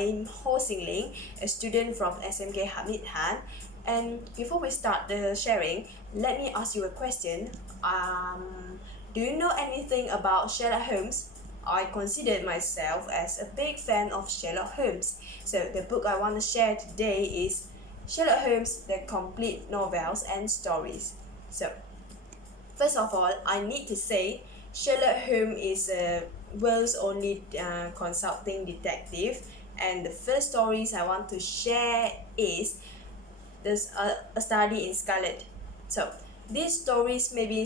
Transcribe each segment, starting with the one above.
I'm Ho Xing, a student from SMK Hamid Han. And before we start the sharing, let me ask you a question. Do you know anything about Sherlock Holmes? I consider myself as a big fan of Sherlock Holmes. So the book I want to share today is Sherlock Holmes, the complete novels and stories. So first of all, I need to say Sherlock Holmes is a world's only consulting detective, and the first stories I want to share is there's a study in Scarlet. So these stories maybe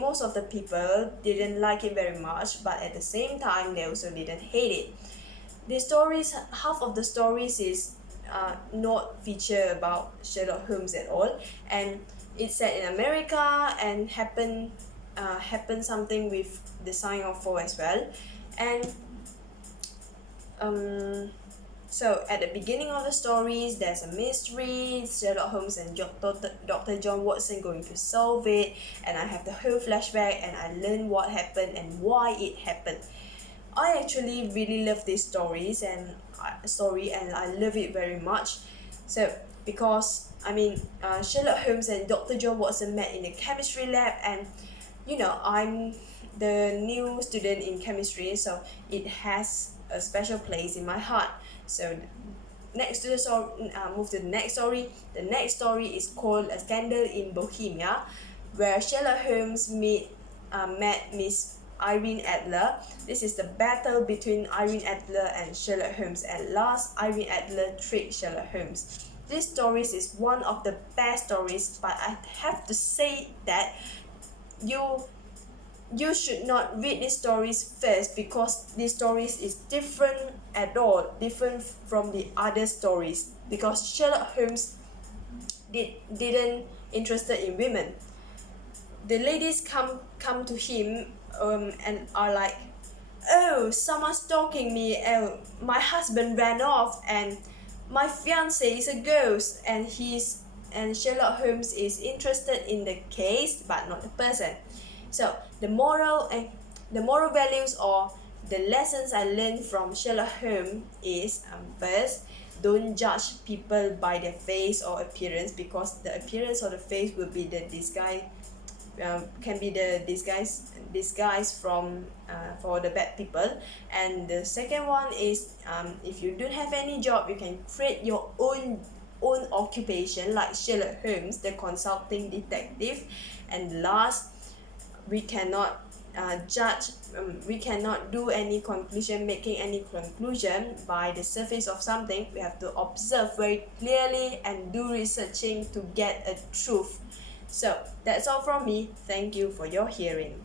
most of the people didn't like it very much, but at the same time they also didn't hate it. The stories, half of the stories is not feature about Sherlock Holmes at all, and it's set in America and happened something with the sign of four as well. And so at the beginning of the stories, there's a mystery. Sherlock Holmes and Dr. John Watson going to solve it, and I have the whole flashback, and I learn what happened and why it happened. I actually really love these stories and I love it very much. So because Sherlock Holmes and Dr. John Watson met in the chemistry lab, and I'm the new student in chemistry, so it has a special place in my heart. So next to the story, move to the next story. The next story is called A Scandal in Bohemia, where Sherlock Holmes met Miss Irene Adler. This is the battle between Irene Adler and Sherlock Holmes. At last, Irene Adler tricked Sherlock Holmes. This story is one of the best stories, but I have to say that you should not read these stories first, because these stories is different from the other stories, because Sherlock Holmes didn't interested in women. The ladies come to him and are like, oh, someone's stalking me, my husband ran off, and my fiance is a ghost, and Sherlock Holmes is interested in the case but not the person. So the moral values or the lessons I learned from Sherlock Holmes is, first, don't judge people by their face or appearance, because the appearance or the face will be the disguise, can be the disguise from for the bad people. And the second one is, if you don't have any job, you can create your own occupation like Sherlock Holmes, the consulting detective. And last, we cannot we cannot do any making any conclusion by the surface of something. We have to observe very clearly and do researching to get a truth. So that's all from me. Thank you for your hearing.